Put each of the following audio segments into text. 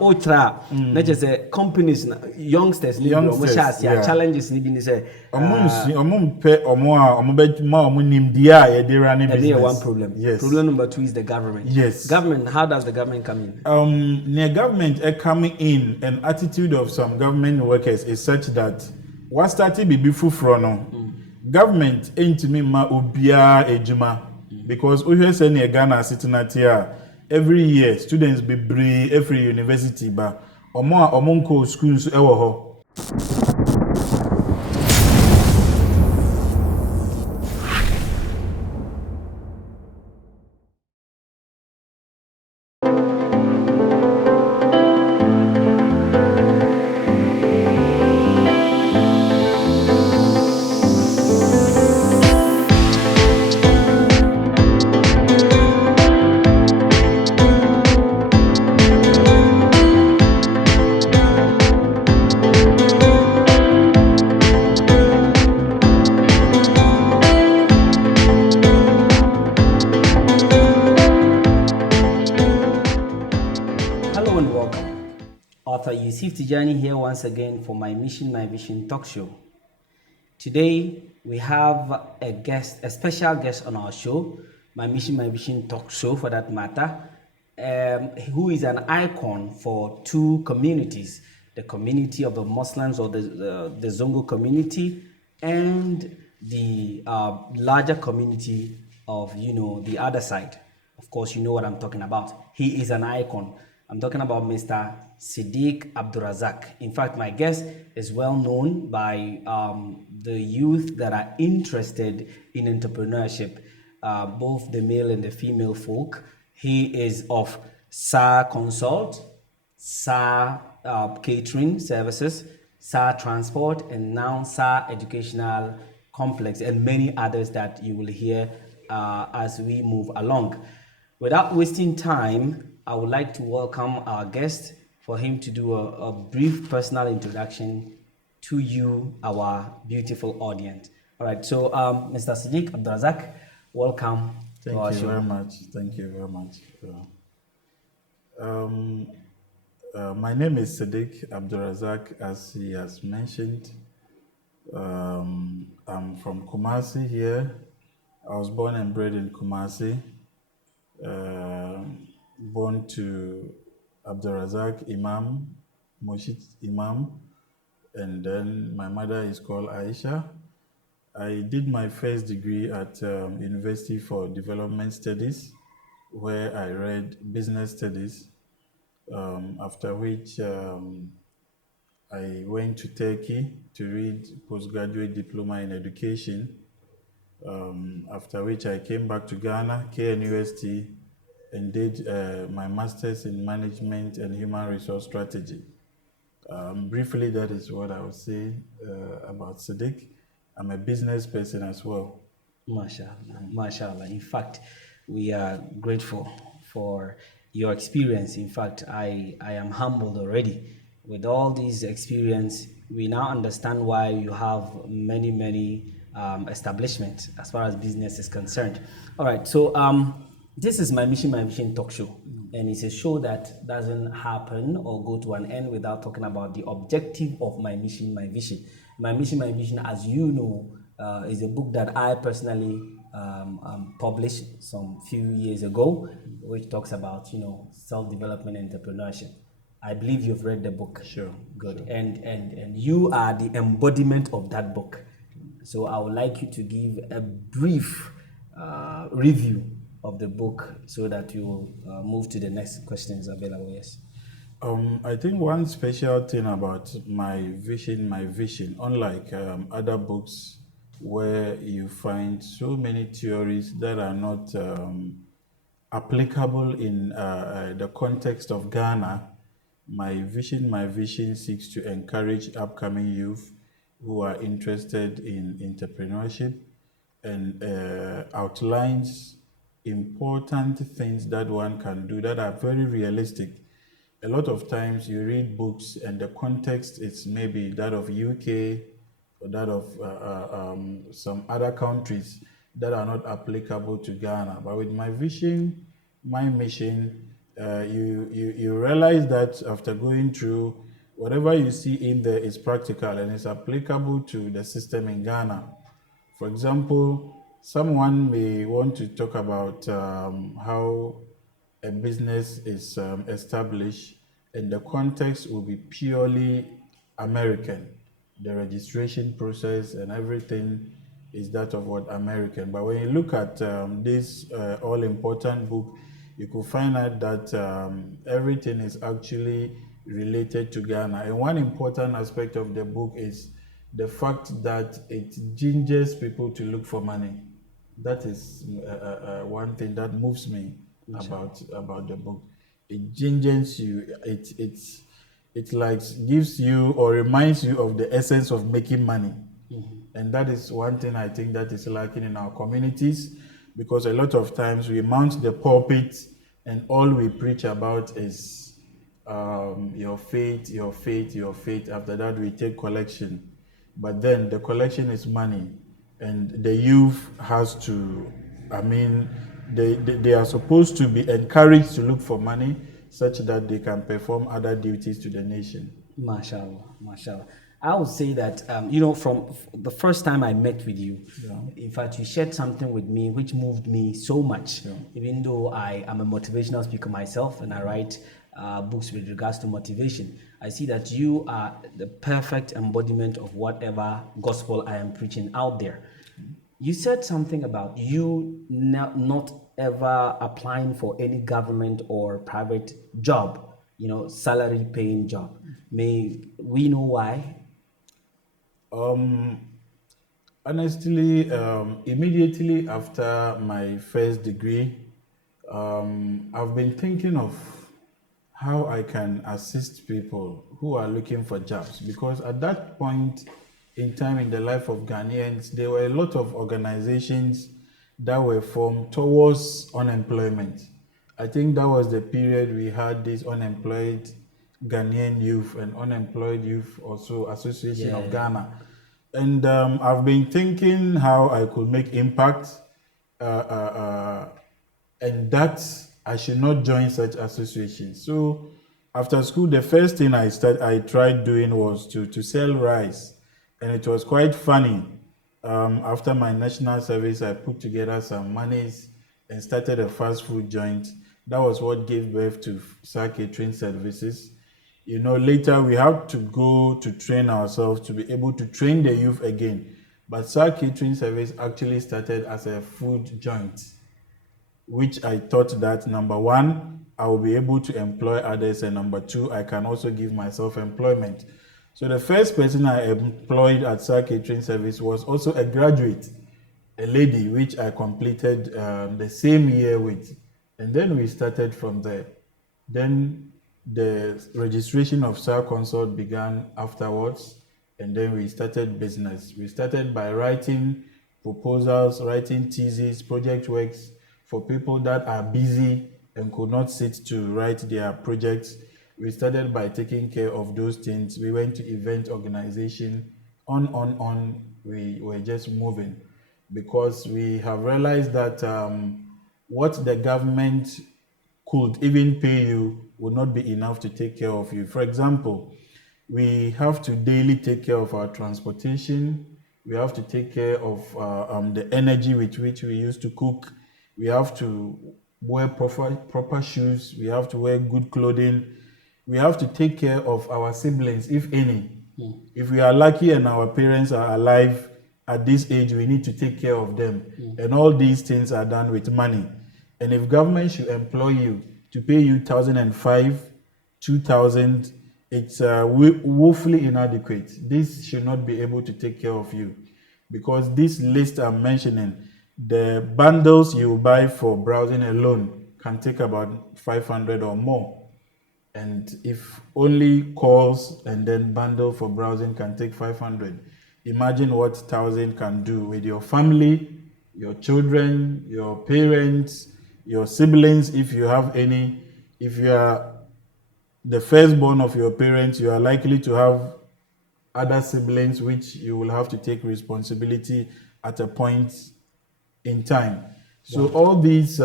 Ultra, not just companies, youngsters, challenges, one problem. Yes. Problem number 2 is the government. Yes. Government, how does the government come in? The government coming in, an attitude of some government workers is such that what started before from government ain't me ma ubia ejuma because we say near Ghana sitting at here every year students be brave every university ba omo schools ewo ho. Author Yusif Tijani here once again for my Mission, My Vision talk show. Today we have a special guest on our show, my Mission, My Vision talk show for that matter, who is an icon for two communities, the community of the Muslims or the Zongo community and the larger community of, the other side. Of course, you know what I'm talking about. He is an icon. I'm talking about Mr. Siddiq Abdurazak. In fact, my guest is well known by the youth that are interested in entrepreneurship, both the male and the female folk. He is of SAR Consult, SAR Catering Services, SAR Transport, and now SAR Educational Complex, and many others that you will hear as we move along. Without wasting time, I would like to welcome our guest for him to do a brief personal introduction to you, our beautiful audience. All right, so Mr. Siddiq Abdurazak, welcome to our show. Thank you very much. Thank you very much. My name is Siddiq Abdurazak, as he has mentioned. I'm from Kumasi here. I was born and bred in Kumasi. Born to Abdurazak Imam, Moshit Imam, and then my mother is called Aisha. I did my first degree at University for Development Studies, where I read business studies, after which I went to Turkey to read postgraduate diploma in education, after which I came back to Ghana, KNUST, and did my master's in management and human resource strategy. Briefly, that is what I would say about Siddiq. I'm a business person as well. MashaAllah, MashaAllah. In fact, we are grateful for your experience. In fact, I am humbled already. With all this experience, we now understand why you have many establishments as far as business is concerned. All right, so this is my Mission, My Vision talk show, and it's a show that doesn't happen or go to an end without talking about the objective of my Mission, My Vision. My Mission, My Vision, as you know, is a book that I personally published some few years ago, which talks about, self-development and entrepreneurship. I believe you've read the book. Sure. Good. Sure. And you are the embodiment of that book. So I would like you to give a brief review of the book so that you will move to the next questions available. Yes. I think one special thing about my vision, unlike other books where you find so many theories that are not applicable in the context of Ghana, my vision seeks to encourage upcoming youth who are interested in entrepreneurship and outlines important things that one can do that are very realistic. A lot of times you read books and the context is maybe that of UK or that of some other countries that are not applicable to Ghana. But with my vision, my mission, you realize that after going through whatever you see in there is practical and is applicable to the system in Ghana. For example, someone may want to talk about how a business is established, and the context will be purely American. The registration process and everything is that of what American. But when you look at this all important book, you could find out that everything is actually related to Ghana. And one important aspect of the book is the fact that it gingers people to look for money. That is one thing that moves me about the book. It gingers you. It like gives you or reminds you of the essence of making money. And that is one thing I think that is lacking in our communities, because a lot of times we mount the pulpit and all we preach about is your faith, your faith, your faith. After that, we take collection. But then the collection is money, and the youth has to, I mean, they are supposed to be encouraged to look for money such that they can perform other duties to the nation. Mashallah, mashallah. I would say that from the first time I met with you, in fact, you shared something with me which moved me so much. Even though I am a motivational speaker myself and I write books with regards to motivation, I see that you are the perfect embodiment of whatever gospel I am preaching out there. You said something about you not ever applying for any government or private job, salary paying job. May we know why? Honestly, immediately after my first degree, I've been thinking of how I can assist people who are looking for jobs, because at that point in time in the life of Ghanaians, there were a lot of organizations that were formed towards unemployment. I think that was the period we had this unemployed Ghanaian youth and unemployed youth also Association of Ghana. And I've been thinking how I could make impact, uh, uh, uh, and that I should not join such associations. So after school, the first thing I tried doing was to sell rice, and it was quite funny. After my national service, I put together some monies and started a fast food joint. That was what gave birth to SAR Catering Services. Later we had to go to train ourselves to be able to train the youth again. But SAR Catering Service actually started as a food joint, which I thought that number one, I will be able to employ others, and number two, I can also give myself employment. So the first person I employed at SAR Catering Service was also a graduate, a lady, which I completed the same year with. And then we started from there. Then the registration of SAR Consult began afterwards, and then we started business. We started by writing proposals, writing theses, project works for people that are busy and could not sit to write their projects. We started by taking care of those things. We went to event organization, on. We were just moving, because we have realized that what the government could even pay you would not be enough to take care of you. For example, we have to daily take care of our transportation. We have to take care of the energy with which we use to cook. We have to wear proper shoes. We have to wear good clothing. We have to take care of our siblings, if any. If we are lucky and our parents are alive at this age, we need to take care of them. And all these things are done with money. And if government should employ you to pay you 1,005, 2,000, it's woefully inadequate. This should not be able to take care of you, because this list I'm mentioning, the bundles you buy for browsing alone can take about 500 or more. And if only calls and then bundle for browsing can take 500, imagine what 1,000 can do with your family, your children, your parents, your siblings, if you have any. If you are the firstborn of your parents, you are likely to have other siblings which you will have to take responsibility at a point in time. So all these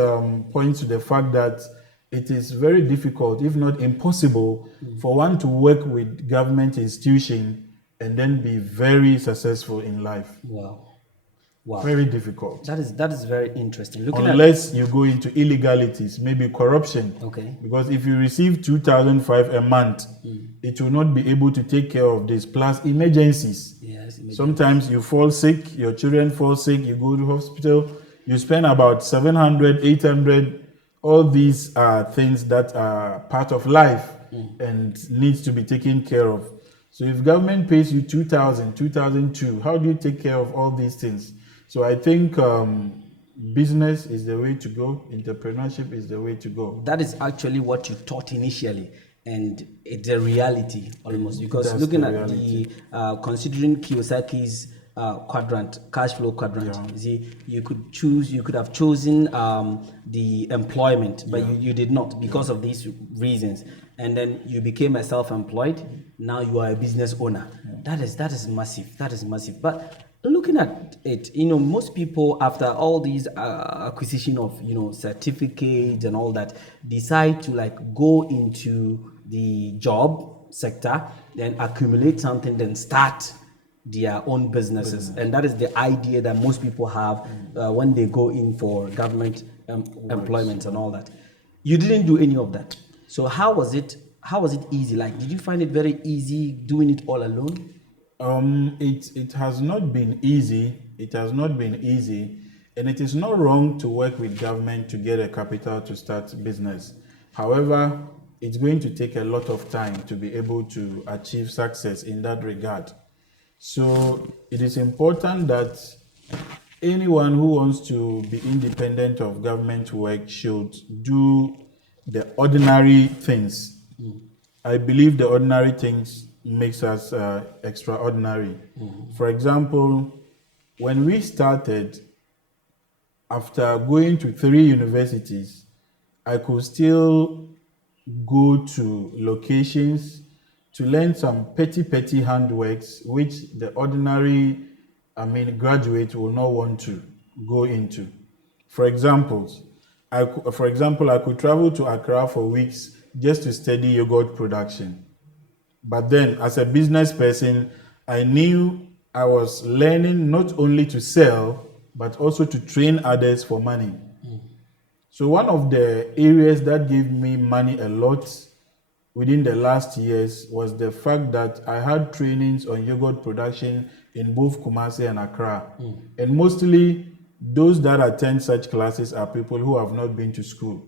points to the fact that it is very difficult, if not impossible, for one to work with government institution and then be very successful in life. Wow. Wow. Very difficult. That is very interesting. Unless you go into illegalities, maybe corruption. Okay. Because if you receive 2,005 a month, it will not be able to take care of this. Plus emergencies. Yes. Sometimes you fall sick, your children fall sick, you go to hospital, you spend about 700, 800. All these are things that are part of life and needs to be taken care of. So if government pays you 2,000, 2,002, how do you take care of all these things? So I think business is the way to go. Entrepreneurship is the way to go. That is actually what you taught initially, and it's a reality almost. Because That's looking the at reality. the Considering Kiyosaki's quadrant, cash flow quadrant, you see, you could have chosen the employment, but you did not because of these reasons. And then you became a self-employed. Now you are a business owner. That is massive. That is massive. But looking at it, most people after all these acquisition of certificates and all that decide to like go into the job sector, then accumulate something, then start their own businesses. And that is the idea that most people have when they go in for government employment and all that. You didn't do any of that. So how was it easy? Like, did you find it very easy doing it all alone? It has not been easy. It has not been easy, and it is not wrong to work with government to get a capital to start business. However, it's going to take a lot of time to be able to achieve success in that regard. So it is important that anyone who wants to be independent of government work should do the ordinary things. I believe the ordinary things makes us extraordinary. For example, when we started, after going to 3 universities, I could still go to locations to learn some petty handworks which the ordinary graduate will not want to go into. For example, I could travel to Accra for weeks just to study yogurt production. But then, as a business person, I knew I was learning not only to sell, but also to train others for money. So one of the areas that gave me money a lot within the last years was the fact that I had trainings on yogurt production in both Kumasi and Accra. And mostly, those that attend such classes are people who have not been to school.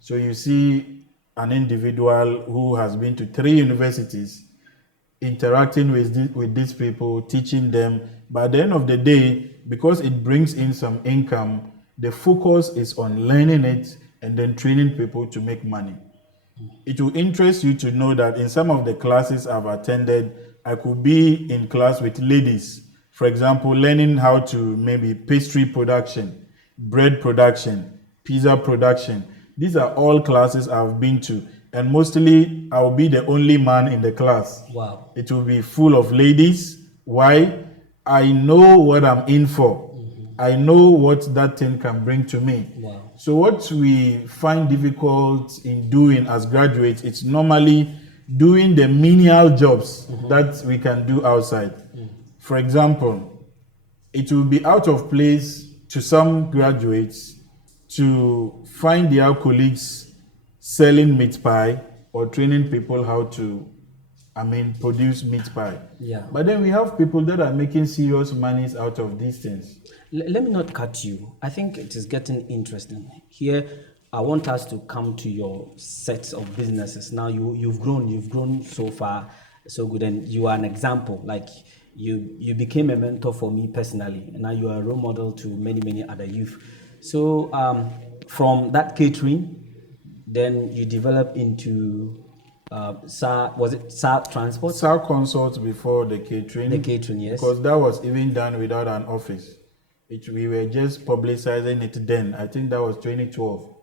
So you see an individual who has been to 3 universities interacting with these people, teaching them. But at the end of the day, because it brings in some income, the focus is on learning it and then training people to make money. It will interest you to know that in some of the classes I've attended, I could be in class with ladies. For example, learning how to maybe pastry production, bread production, pizza production. These are all classes I've been to. And mostly, I'll be the only man in the class. Wow. It will be full of ladies. Why? I know what I'm in for. I know what that thing can bring to me. Wow. So what we find difficult in doing as graduates, it's normally doing the menial jobs that we can do outside. For example, it will be out of place to some graduates to find their colleagues selling meat pie or training people how to, produce meat pie. Yeah. But then we have people that are making serious monies out of these things. Let me not cut you. I think it is getting interesting. Here, I want us to come to your sets of businesses. Now, you've grown so far, so good, and you are an example. Like, you became a mentor for me personally, and now you are a role model to many other youth. So, from that catering, then you developed into SAR, was it SAR Transport? SAR Consults before the catering. The catering, yes. Because that was even done without an office. We were just publicizing it then. I think that was 2012.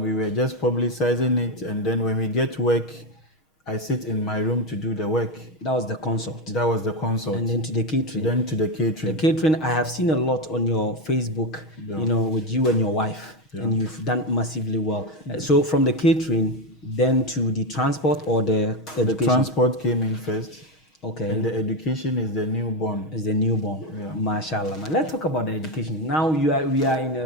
We were just publicizing it, and then when we get work, I sit in my room to do the work. That was the consult. That was the consult. And then to the catering. Then to the catering. The catering, I have seen a lot on your Facebook, Yeah. with you and your wife. and you've done massively well. So from the catering, then to the transport or the education? The transport came in first. Okay. And the education is the newborn. Is the newborn. Yeah. Mashallah, man. Let's talk about the education. Now we are in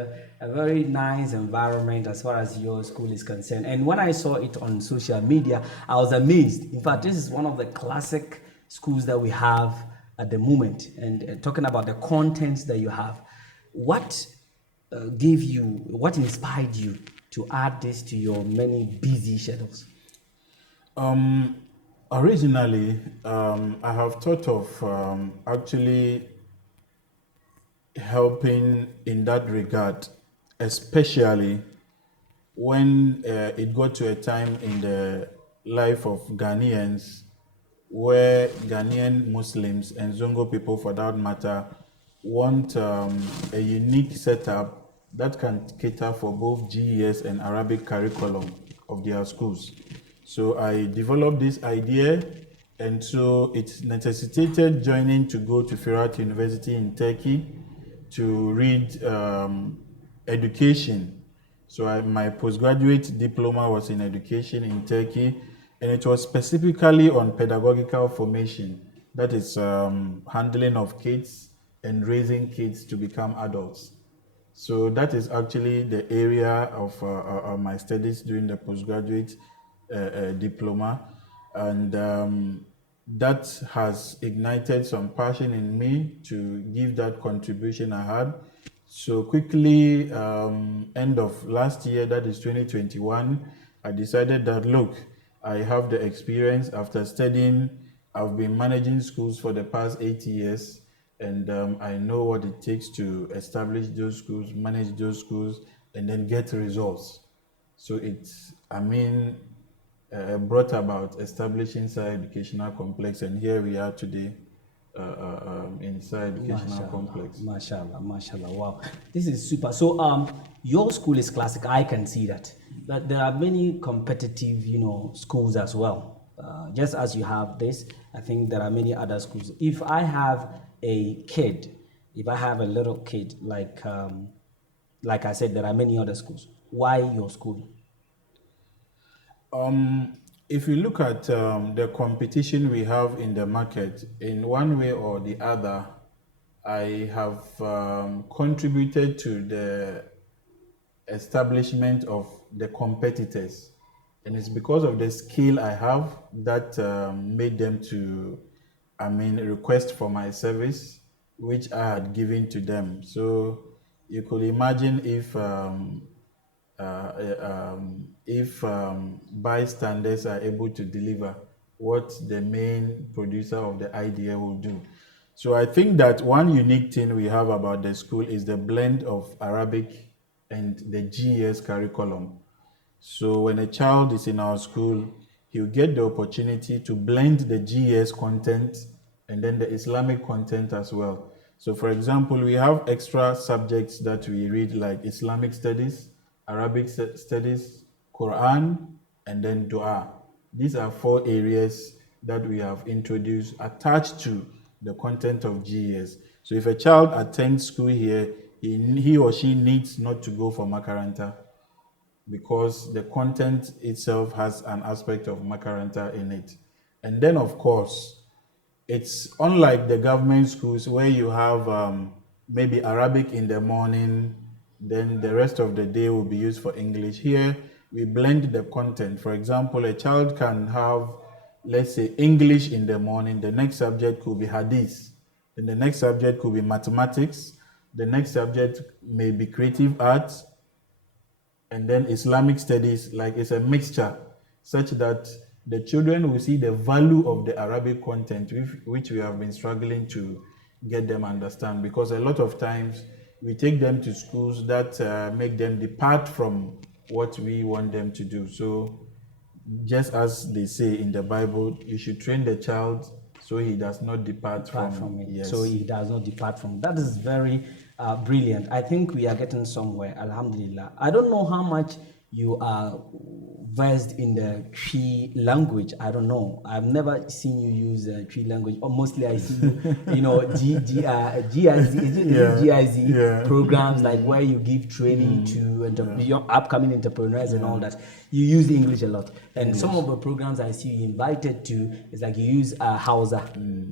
a very nice environment as far as your school is concerned. And when I saw it on social media, I was amazed. In fact, this is one of the classic schools that we have at the moment. And talking about the contents that you have, what what inspired you to add this to your many busy schedules? Originally, I have thought of actually helping in that regard, especially when it got to a time in the life of Ghanaians where Ghanaian Muslims and Zongo people, for that matter, want a unique setup that can cater for both GES and Arabic curriculum of their schools. So I developed this idea, and so it necessitated joining to go to Firat University in Turkey to read education. So my postgraduate diploma was in education in Turkey, and it was specifically on pedagogical formation, that is handling of kids and raising kids to become adults. So that is actually the area of my studies during the postgraduate diploma, and that has ignited some passion in me to give that contribution I had. So quickly, end of last year, that is 2021, I decided that, look, I have the experience after studying. I've been managing schools for the past 8 years, and I know what it takes to establish those schools, manage those schools, and then get results. So brought about establishing SAR Educational Complex, and here we are today in SAR Educational Complex. Mashallah, mashallah, wow. This is super. So your school is classic, I can see that. But there are many competitive, schools as well. Just as you have this, I think there are many other schools. If I have a little kid, like I said, there are many other schools. Why your school? If you look at the competition we have in the market, in one way or the other, I have contributed to the establishment of the competitors. And it's because of the skill I have that made them to, request for my service, which I had given to them. So you could imagine if bystanders are able to deliver what the main producer of the idea will do. So I think that one unique thing we have about the school is the blend of Arabic and the GES curriculum. So when a child is in our school, he'll get the opportunity to blend the GES content and then the Islamic content as well. So for example, we have extra subjects that we read like Islamic studies, Arabic studies, Quran, and then Dua. These are 4 areas that we have introduced attached to the content of GES. So if a child attends school here, he or she needs not to go for Makaranta, because the content itself has an aspect of Makaranta in it. And then, of course, it's unlike the government schools where you have maybe Arabic in the morning, then the rest of the day will be used for English. Here, we blend the content. For example, a child can have, let's say, English in the morning. The next subject could be Hadith. Then the next subject could be mathematics. The next subject may be creative arts. And then Islamic studies, like it's a mixture, such that the children will see the value of the Arabic content, which we have been struggling to get them understand, because a lot of times we take them to schools that make them depart from what we want them to do. So just as they say in the Bible, you should train the child so he does not depart from it. Yes. So he does not depart from. That is very brilliant. I think we are getting somewhere. Alhamdulillah. I don't know how much you are versed in the Tree language. I don't know. I've never seen you use Tree language. Or mostly I see you, GIZ, is it GIZ programs like where you give training to your upcoming entrepreneurs and all that. You use English a lot. And some of the programs I see you invited to is like you use Hausa.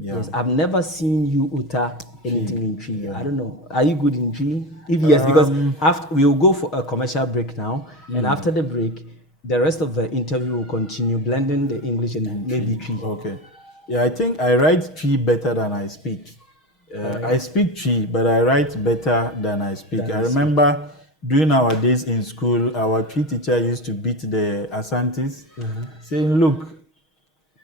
Yes, I've never seen you utter anything in Tree. I don't know. Are you good in Tree? If yes, because after we will go for a commercial break now, and after the break, the rest of the interview will continue blending the English and maybe Tree. Okay. Yeah, I think I write Tree better than I speak. I speak Tree, but I write better than I speak. I remember during our days in school, our Tree teacher used to beat the Asantis, saying, "Look,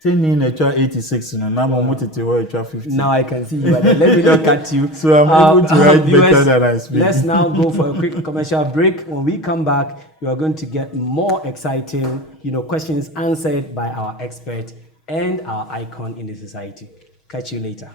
86, now 50. Now I can see you. Let me not cut you. So I'm able to write better than I speak. Let's now go for a quick commercial break. When we come back, you are going to get more exciting, questions answered by our expert and our icon in the society. Catch you later.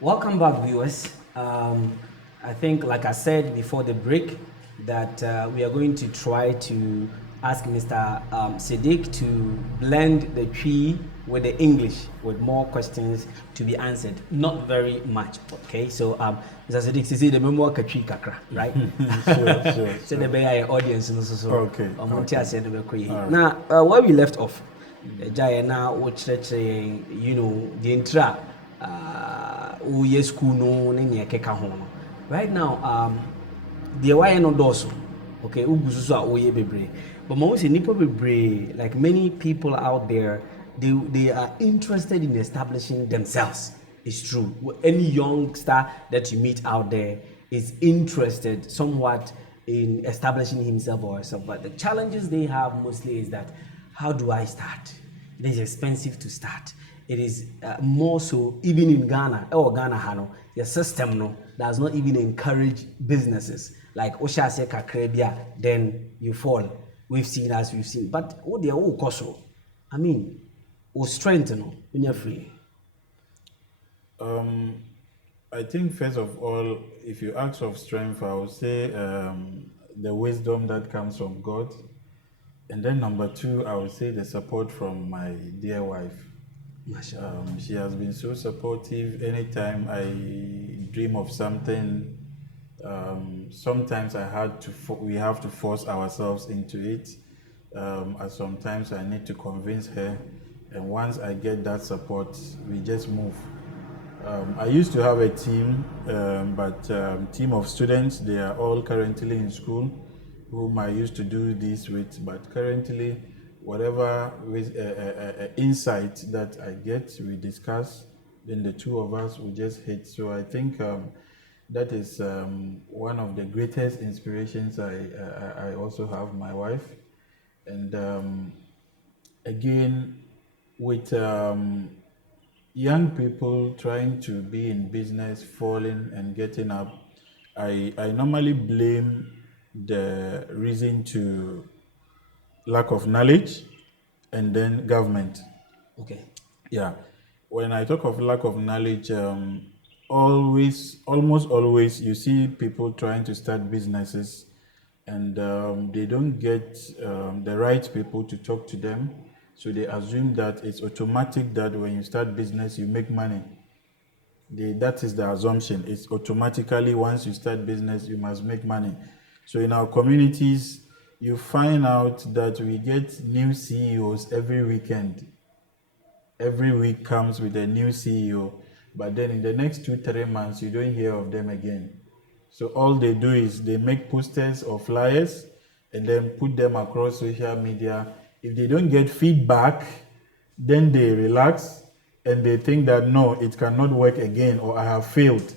Welcome back, viewers. I think, like I said before the break, that we are going to try to ask Mr. Siddiq to blend the Tree with the English with more questions to be answered. Not very much, okay? So, Mr. Siddiq, you see the memoir Tree Kakra, right? Sure. So the Bay audience, okay. Now, where we left off, Jayana, which the intra. School no right now the why no doso okay but mostly like many people out there they are interested in establishing themselves. It's true. Any youngster that you meet out there is interested somewhat in establishing himself or herself, but the challenges they have mostly is that how do I start? It is expensive to start. It is more so even in Ghana the system does not even encourage businesses like Oshase Kakrebia, then you fall. We've seen, but what they are all coso. I mean, or strength when you're free. I think first of all, if you ask of strength, I would say the wisdom that comes from God, and then number two, I would say the support from my dear wife. She has been so supportive. Anytime I dream of something, sometimes we have to force ourselves into it. And sometimes I need to convince her. And once I get that support, we just move. I used to have a team, but team of students. They are all currently in school, whom I used to do this with. But currently, whatever with insight that I get, we discuss, then the two of us will just hit. So I think that is one of the greatest inspirations I also have, my wife. And again, with young people trying to be in business, falling and getting up, I normally blame the reason to lack of knowledge and then government. Okay. Yeah. When I talk of lack of knowledge, almost always you see people trying to start businesses and they don't get the right people to talk to them. So they assume that it's automatic that when you start business, you make money. That is the assumption. It's automatically once you start business, you must make money. So in our communities, you find out that we get new CEOs every weekend. Every week comes with a new CEO, but then in the next 2-3 months, you don't hear of them again. So all they do is they make posters or flyers and then put them across social media. If they don't get feedback, then they relax and they think that no, it cannot work again or I have failed.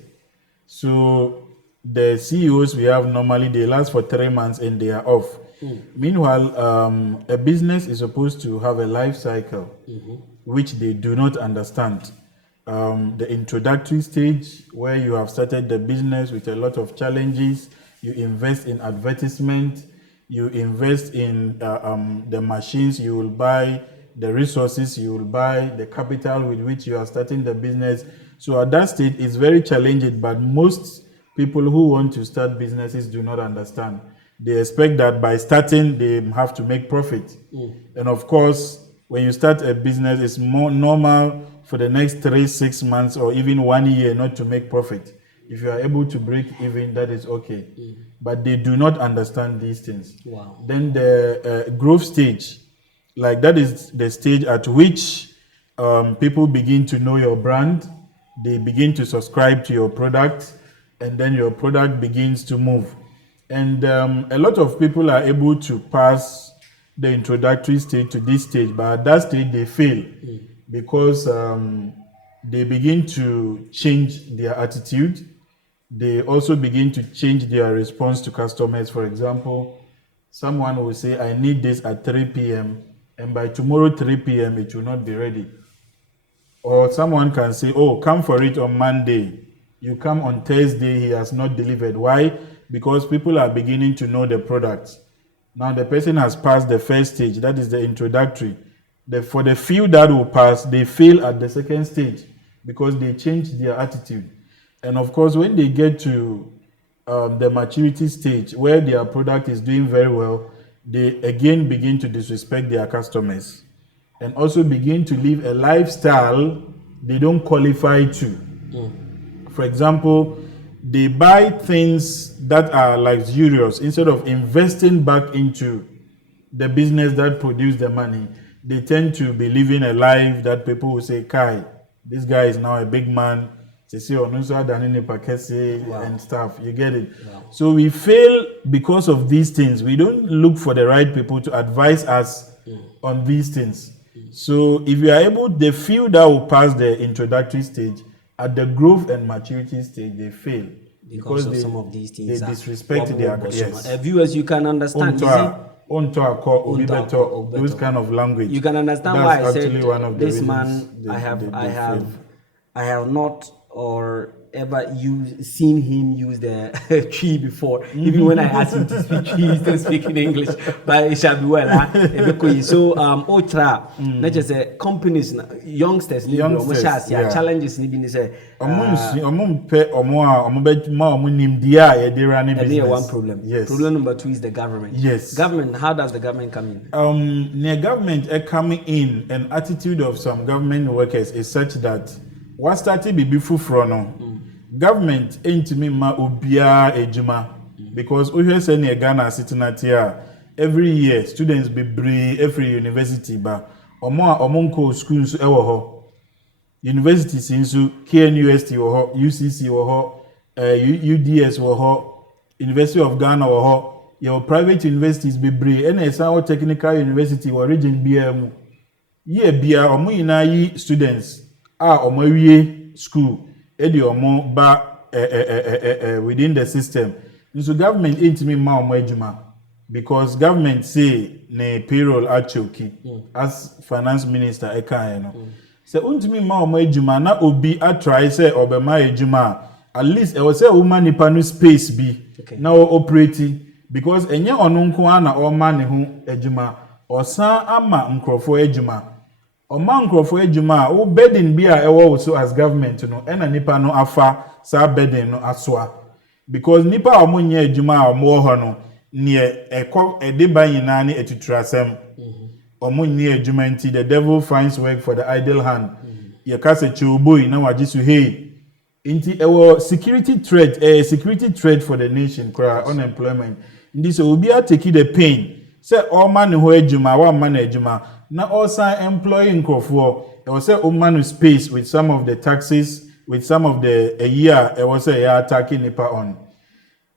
So the CEOs we have normally, they last for 3 months and they are off. Meanwhile, a business is supposed to have a life cycle, which they do not understand. The introductory stage, where you have started the business with a lot of challenges, you invest in advertisement, you invest in the machines you will buy, the resources you will buy, the capital with which you are starting the business. So at that stage, it's very challenging, but most people who want to start businesses do not understand. They expect that by starting, they have to make profit. And of course, when you start a business, it's more normal for the next 3, 6 months, or even 1 year not to make profit. If you are able to break even, that is okay. But they do not understand these things. Wow. Then the growth stage, like that is the stage at which people begin to know your brand, they begin to subscribe to your product, and then your product begins to move. And a lot of people are able to pass the introductory stage to this stage, but at that stage they fail because they begin to change their attitude. They also begin to change their response to customers. For example, someone will say, I need this at 3 p.m. and by tomorrow 3 p.m. it will not be ready. Or someone can say, oh, come for it on Monday. You come on Thursday, he has not delivered. Why? Because people are beginning to know the product. Now the person has passed the first stage, that is the introductory. For the few that will pass, they fail at the second stage because they change their attitude. And of course, when they get to the maturity stage where their product is doing very well, they again begin to disrespect their customers and also begin to live a lifestyle they don't qualify to. For example, they buy things that are luxurious instead of investing back into the business that produce the money. They tend to be living a life that people will say, Kai, this guy is now a big man. And stuff. You get it? Wow. So we fail because of these things. We don't look for the right people to advise us on these things. So if you are able, the few that will pass the introductory stage, at the growth and maturity stage, they fail. Because of some of these things. They disrespect their viewers, you can understand. Those kind of language. You can understand why I said this man, I have not or ever seen him use the tree before. Even when I asked him to speak tree, he still speak in English. But it shall be well. So Otra, not just companies, youngsters, challenges one problem. Yes. Problem number 2 is the government. Yes. Government, how does the government come in? The government coming in, an attitude of some government workers is such that what started before from government ain't me ma ubia ejuma because we hear say near Ghana sitting at here every year students be brave every university ba omo schools ewo ho universities inso KNUST wo ho UCC wo ho UDS wo ho University of Ghana wo ho your private universities be brave and esa technical university wo region bia mu year bia omo ina yi students omo wie school edi omo ba within the system. So government ain't me ma omo ejuma because government say ne payroll achoki as finance minister eka no. Say untimi ma omo ejuma na obi a try say obema ejuma at least e was say woman nipa no space bi na operating because enye ono nko na o ma ne ho ejuma osan ama nkrofo ejuma Oman nkrofo ejuma o burden bi a ewo so as government no ena nipa no afa sa burden no asoa because nipa a omonye ejuma a omo ho no ne ede ban yina ne etuturasem omonye ejuma nti the devil finds work for the idle hand ye ka se chewboy na waji so hey nti ewo security threat for the nation kra unemployment ndi so obi a take the pain say all man ho ejuma wa man ejuma na also employing crofo it was say man space with some of the taxes with some of the a year it was say attacking nipa on.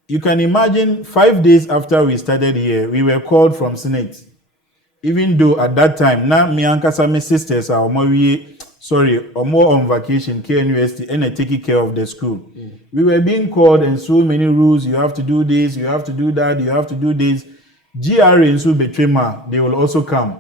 You can imagine 5 days after we started here we were called from Senate even though at that time na me ankasa me sisters are more on vacation KNUST and taking care of the school. We were being called and so many rules, you have to do this, you have to do that, you have to do this. GRA in Betrema, they will also come.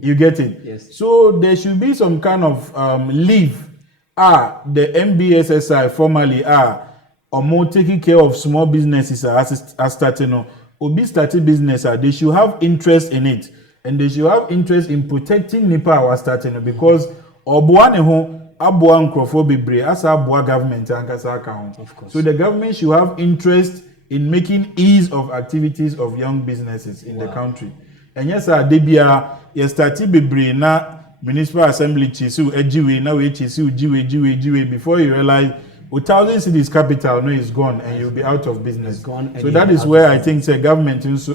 You get it? Yes. So there should be some kind of leave. The MBSSI formally or more taking care of small businesses as starting. Obi starting business, they should have interest in it. And they should have interest in protecting Nipa our starting because Obuane ho Abuan Crawford Bibre as Abua government and account. Of course. So the government should have interest in making ease of activities of young businesses in the country. And yes, Debia, you started Bibre na municipal assembly chisu ejiwe na we chisu jiwe before you realize 1,000 cities capital no is gone and you'll be out of business. It's gone. So that is where I think the government also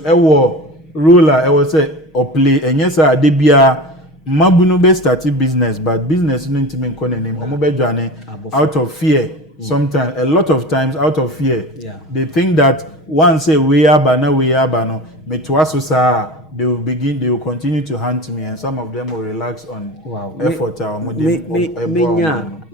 ruler I was say or play and yes Debia Mabunu be started business, but business no intime nkone name omo out of fear. Sometimes, a lot of times out of fear. Yeah. They think that once say we are bana, me twaso sa they will continue to hunt me, and some of them will relax on effort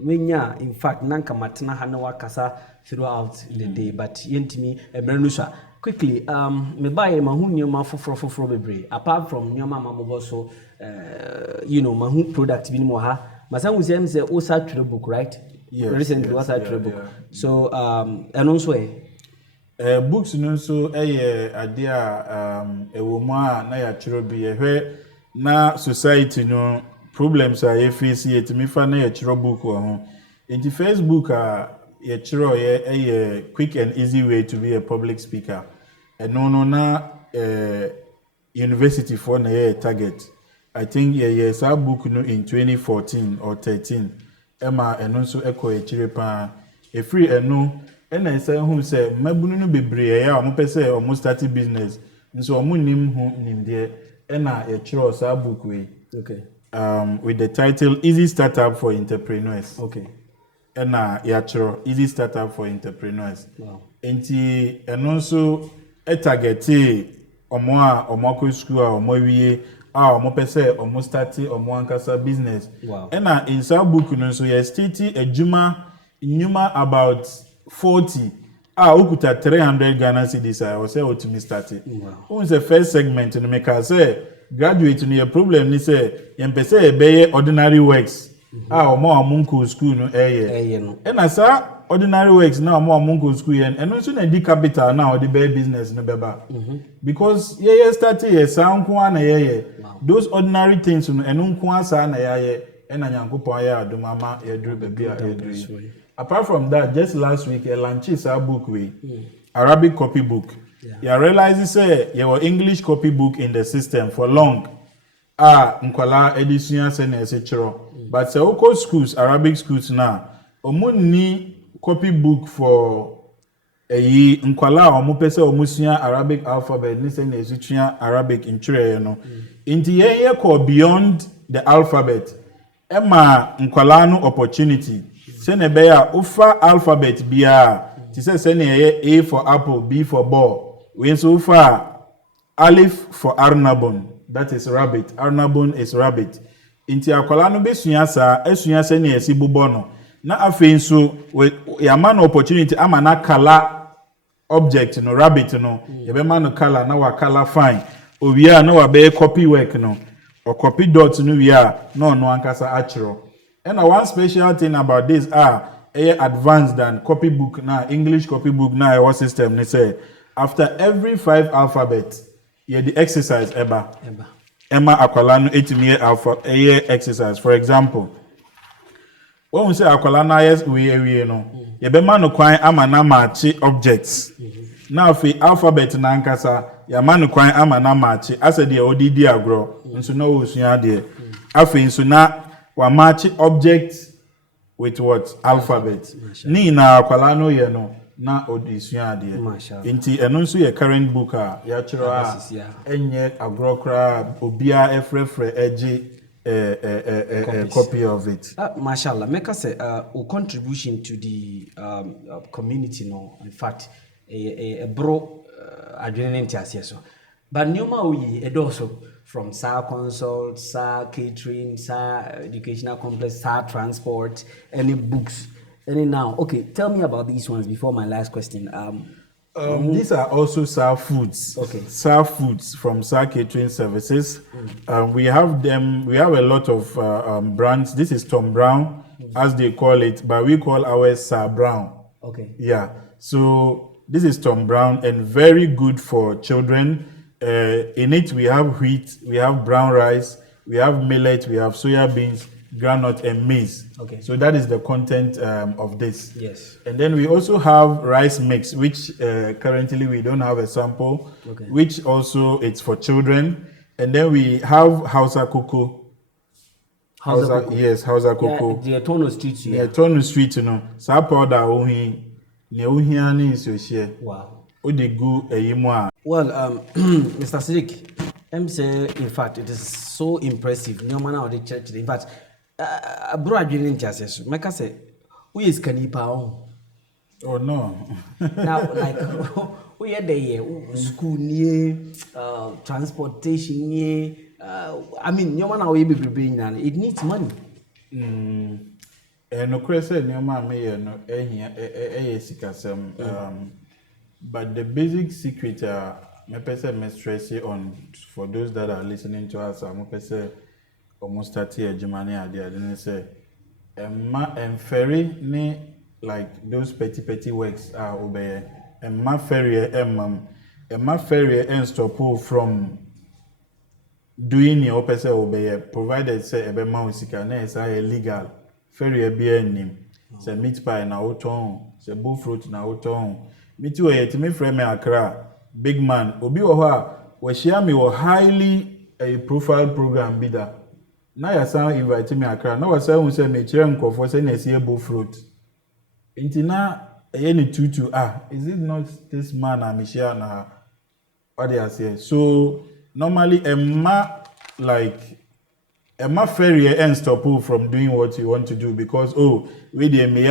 menya in fact nanka matena hanawa kasa throughout the day, but yentimi ebrenusa. Quickly, me buy mahu nyoma foforo bebre. Apart from nyoma mamobo so mahu product bi mo ha. Masan uzem say SAR book, right? Yes, recently SAR book. Yeah. So and also books no so idea ewomo na ya chiro bi ehwe na society no problems are face yet me fa na ya chiro book ho. In the Facebook ya chiro quick and easy way to be a public speaker. No na university for na target. I think SAR book no in 2014 or 13. Emma and also echo a chiripa a free and no and I say who say mabunu bebre ya omo pese omo start business nso omo nim hu nim there and a chiro SAR book we with the title Easy Startup for Entrepreneurs. And ya chiro Easy Startup for Entrepreneurs. Wow. Enti and also a target omo ko school omo wiye omo pese omo start omo ankasa business. Wow. And in SAR book no so ya state ejuma nyuma about 40 ukuta 300 Ghana cedis I say what me start it. Wow. The first segment no make say graduate no your problem ni say yen pese e be ordinary works. Omo amunko school no no. And asa ordinary works now more amunko school yen and also na di capital now the be business no beba. Because start sound ko na those ordinary things no enu nko asa na na nyankopon adumama dru baby dru. Apart from that, just last week I launched SAR book with Arabic copy book. You realize say your English copy book in the system for long. Nkwala edition send etc. But say oko schools, Arabic schools now, omo ni copy book for nkwala omo pese omo sua Arabic alphabet ni send etc. Arabic in chire no. Inti ye call beyond the alphabet. Emma nkwala no opportunity. Sene beya ufa alphabet biya. Ti say A for apple, B for ball. We so far Alif for Arnabon. That is rabbit. Arnabon is rabbit. Inti akwala no besua sa esua sene esi bobono. Na afen so ya man opportunity ama na kala object no rabbit no. Ye be man no kala na wa kala fine. Owia na wa be copy work no. Or copy dots no wia no ankasa achiro. And one special thing about this advanced than copybook now, English copybook now, what system they say after every 5 alphabets, the exercise Emma Aqualano 8 alpha exercise. For example, when we say Aqualana yes we no, you be man no kwan amana match objects. Now for alphabet na nkasa, ya man no kwan amana match as the odidi agro, nso no usua de. Afi nso na wa match object with what alphabet ni na akwala no ye no na odisua de nti eno nso ye current book ya chiro enye agrokra obia efrefre eje copy of it. Mashallah, make us a contribution to the community no in fact a bro adrenaline so but nyoma we edoso from SAR Consults, SAR Catering, SAR Educational Complex, SAR Transport, any books, any now. Okay, tell me about these ones before my last question. These are also SAR foods. Okay. SAR foods from SAR Catering Services. We have them. We have a lot of brands. This is Tom Brown, as they call it, but we call ours SAR Brown. Okay. Yeah. So this is Tom Brown and very good for children. In it, we have wheat, we have brown rice, we have millet, we have soya beans, groundnut, and maize. Okay. So that is the content of this. Yes. And then we also have rice mix, which currently we don't have a sample, Okay. which also it's for children. And then we have Hausa cocoa. Hausa cocoa. Yes, Hausa cocoa. The Tono Street. Yeah, Tono Street, you know. Sa powder ohi, ne ohia ni so share. Wow. O de go eyimo a. Well, Mr. Siddiq, I'm saying, in fact, it is so impressive. No man out the church. In fact, bro, I didn't just say, Maka say, who is Kanipa? Oh no. Now, like, we are there, school near, transportation near. I mean, no man out will be bringing it needs money. No question, no man may no sikasem. But the basic secret, my person may stress it on for those that are listening to us. My person almost 30 years Germany. I didn't say, and ferry ni like those petty works are obey. And my ferry and stop from doing your person obey, provided say a mousika na is illegal. Ferry be name. Say meat pie na oton, say bull fruit na oton. Me too, me frame me Accra, big man. Obi oha, we share me a highly a profile program bidder. Now your son invite me Accra. Now I say me chair and for say na see bull fruit. Intina any tutu is it not this man I'm share na what they say. So normally a ferry and stop from doing what you want to do because we the me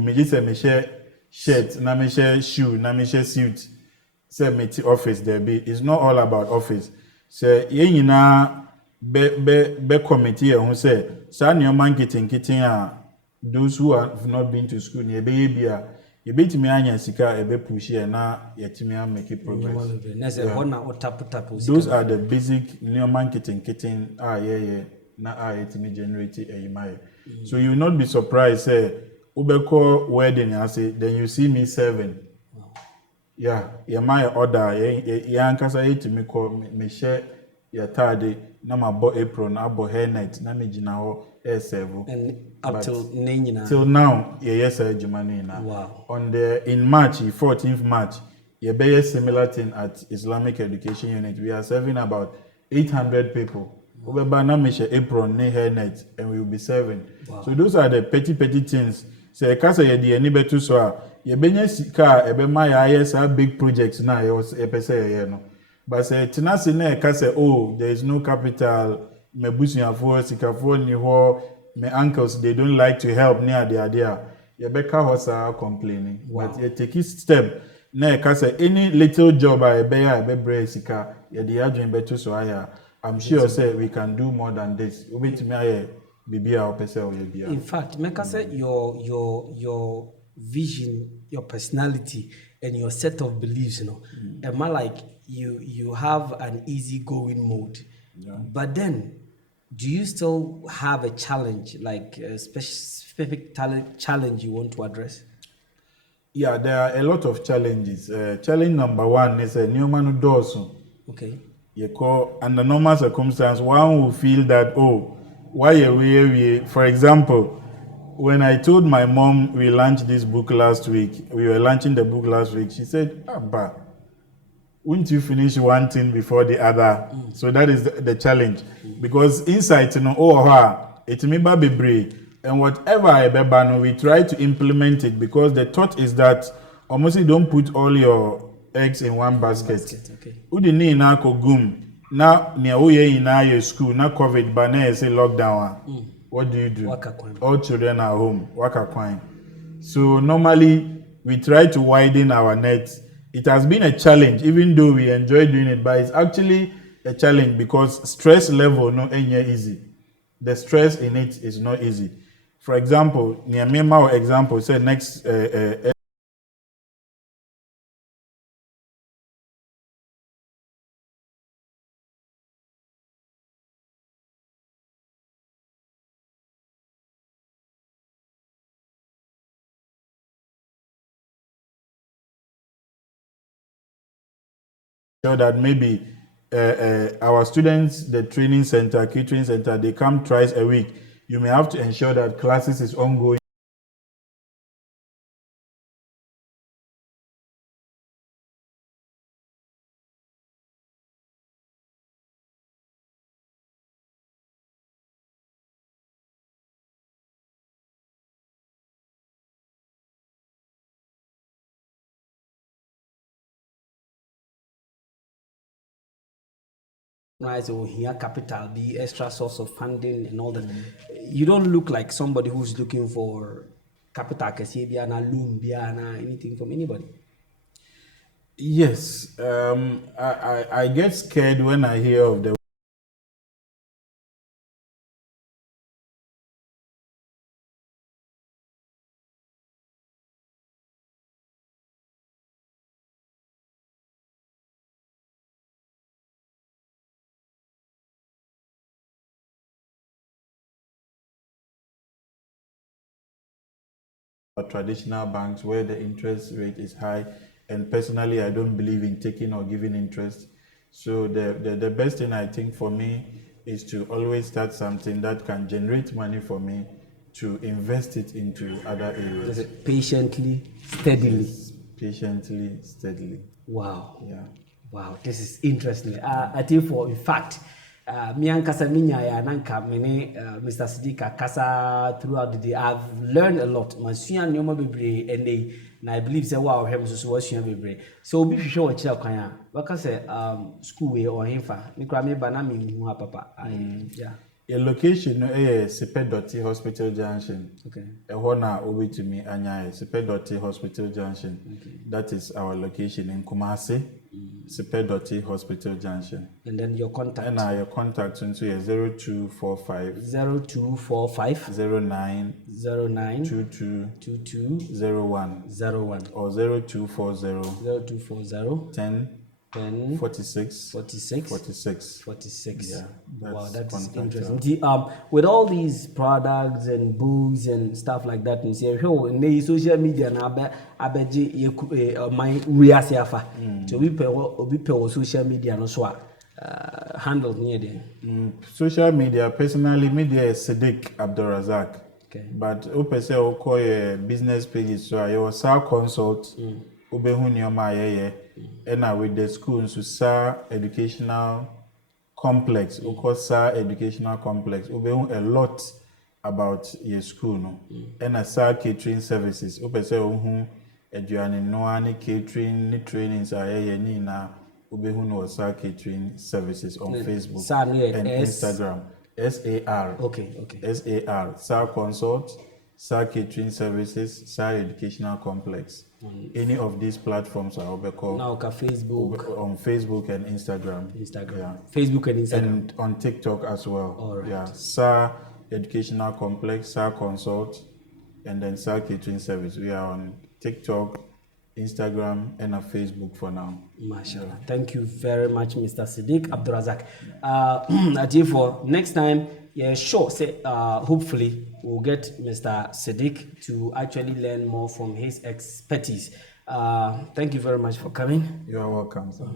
me just me share shirt, na me share shoe, na me share suit. Say me office there be. It's not all about office. Say ye nyina be committee who say sa nneoma kitten those who have not been to school ne be bia ye betimi anya sika e be push here na yetimi make progress. Those are the basic nneoma kitten na yetimi generate eyima. So you will not be surprised say Ubeko wedding, I say, then you see me serving. Wow. Yeah, my order, yankasa to me call me share your tardy, na my bo apron, na bo hairnet, na me jinaho air servo. And up till now, yes, Germany now. Wow. In March, 14th March, you be a similar thing at Islamic Education Unit. We are serving about 800 people. We be na me share apron, na hairnet, and we will be serving. Wow. So those are the petty things. Say kasa ye de ani betu so a ye benya sika e be ma ya yes big projects na ye pese ye no but say tinase na kasa there is no capital me busuafo sikafo ni ho me uncles they don't like to help near the idea ye be ka hosa complaining. Wow. But ye take step na kasa any little job e be ya e be bre sika ye de adwen betu so aya I'm sure say we can do more than this. Obetimi aye in fact, Meka said your vision, your personality, and your set of beliefs, am I like you have an easygoing mode. Yeah. But then, do you still have a challenge, like a specific challenge you want to address? Yeah, there are a lot of challenges. Challenge number one is a new man does. Okay. You call under normal circumstance, one will feel that why are we? For example, when I told my mom we launched this book last week, we were launching the book last week, she said, Abba, wouldn't you finish one thing before the other? So that is the challenge. Because inside, it may be brave. And whatever I be, we try to implement it because the thought is that almost you don't put all your eggs in one basket. Okay. Udini na ko gum. Now, near your school, now COVID, but now say lockdown. What do you do? All children are home. Waka kwine. So normally we try to widen our net. It has been a challenge, even though we enjoy doing it, but it's actually a challenge because stress level no easy. The stress in it is not easy. For example, near Mema example said next sure that maybe our students, the training center, catering center, they come twice a week. You may have to ensure that classes is ongoing. Rise or here capital, be extra source of funding and all that. You don't look like somebody who's looking for capital, loan, anything from anybody. Yes, I get scared when I hear of the traditional banks where the interest rate is high, and personally I don't believe in taking or giving interest. So the best thing I think for me is to always start something that can generate money for me to invest it into other areas. Patiently, steadily. Yes, patiently, steadily. Wow. Yeah. Wow, this is interesting. I think for in fact, me and Kasa Minya Nanka, Mr. Sidika Kasa throughout the day. I've learned a lot. Masuya Nyoma Bebre and they I believe say wow him so was Bebre. So be sure what you kwanya. Because say school way or himfa. Me kra me banami hu papa. Yeah. A location no Sepedoti Hospital Junction. Okay. A hona over to me anya Sepedoti Hospital Junction. Okay. That is our location in Kumasi. Sepedoti Hospital Junction. And then your contact. And your contact into 0245 0245 09 09 22 22 01 01 or 0240 0240 10 10 46 46 46. 46. Yeah, wow, that's interesting. With all these products and books and stuff like that, and say, oh, in the social media now, abeji my reasiafa. So we pay social media no so handle near there. Social media, personally, media is Sadiq Abdurazak. Okay. But open say call a business pages so I was SAR Consults. Obehu nyoma ayeye. And with the schools, so SAR Educational Complex, SAR Educational Complex. Obehu a lot about your school no. And SAR Catering Services. Open say ohu eduane noa ni catering ni trainings ayeye ni na obehu no SAR Catering Services on Facebook and Instagram. SAR. Okay. SAR Consults, SAR Catering Services, SAR Educational Complex. Any of these platforms are called now Facebook. On Facebook and Instagram. Yeah. Facebook and Instagram. And on TikTok as well. All right. Yeah. SAR Educational Complex, SAR Consult, and then SAR Catering Service. We are on TikTok, Instagram, and on Facebook for now. Mashallah. Yeah. Thank you very much, Mr. Siddiq Abdurazak. I think for next time, yeah, sure. Say, hopefully, we'll get Mr. Siddiq to actually learn more from his expertise. Thank you very much for coming. You are welcome, sir.